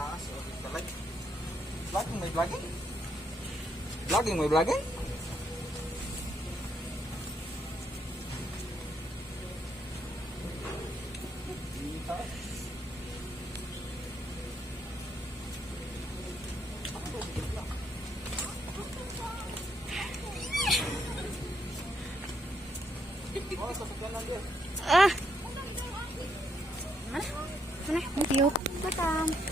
taas. Like. Vlogging, may vlogging? Vlogging, may vlogging? Ah. Mana? Mana? Thank you. Welcome.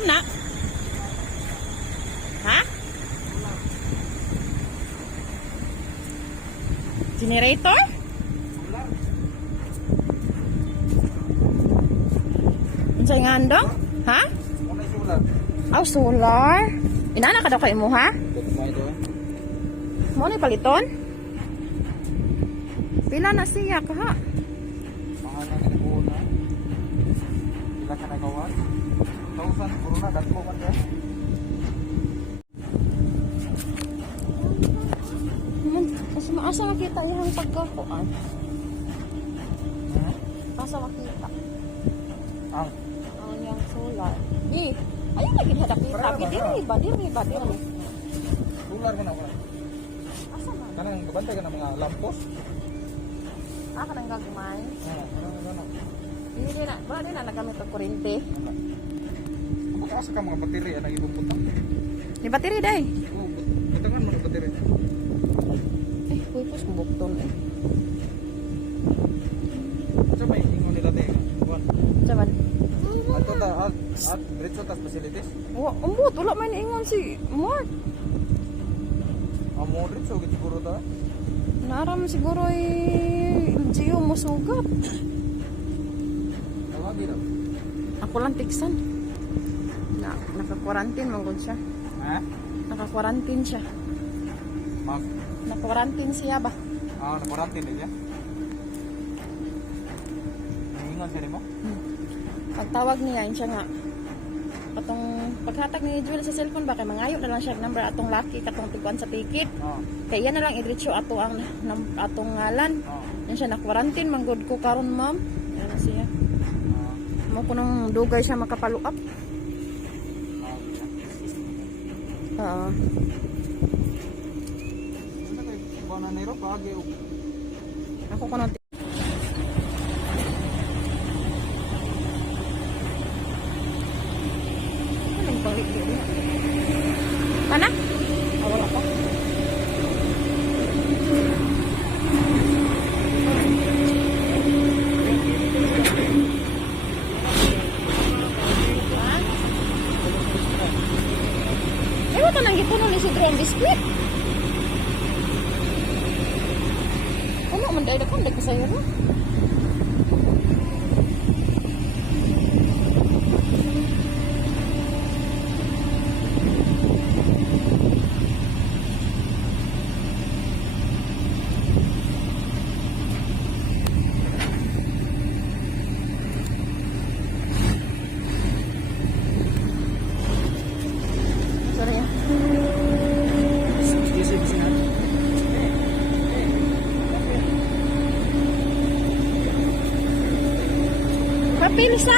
Nak? Hah? Generator? Unsay ngandong? Ha? Oh, solar. Inana ka daw kay mo, ha? Mo ni paliton? Pila na siya ka, ha? Mahal na nag-uuna. Pila ka nagawan? 1,000 puro na, dati mo man yan. Asa makita niyang pagkakuan? Asa makita? Ang Yang solar. Ayun lagi hadap-hadap. Tapi diri ba? solar ka na wala. Asa man? Kanang gabantay ka ng mga lampos. Kanang gagmay. Kanang. Hindi na. Wala din na nagamit ang kuryente. Baka asa ka mga bateri ang ipupunta. Ni bateri day. Oh, butangan mo ng bateri. Pupus bukton eh. Sa may ingon nila tayo. Buwan. Saban. Ato ta at diretso tas facilities. Umbot wala man ingon si Mark. Amo diretso gid siguro ta. Naram siguro LGU mo sugat. Tawagi daw. Ako lang tiksan. Naka-quarantine man gud siya. Ha? Naka-quarantine siya. Mag Naka-quarantine siya ba? na quarantine din ya. Ingon sa mo? Pagtawag niya, yun siya nga. Atong paghatag ni Jewel sa cellphone ba, kay mangayo na lang siya number atong laki, katong tiguan sa ticket. Oo. Kaya yan na lang idritso ato ang atong ngalan. Oo. Yan siya na-quarantine, manggod ko karon ma'am. Yan na siya. Mo ko nang dugay siya makapaluap. Oo. Ano kay nero pagi Ako ko nang balik dulu. Mana? Awal apa? Ewan tanang gitu nulis si drone display. Ano man dai kan dek saya no? Mapilsa.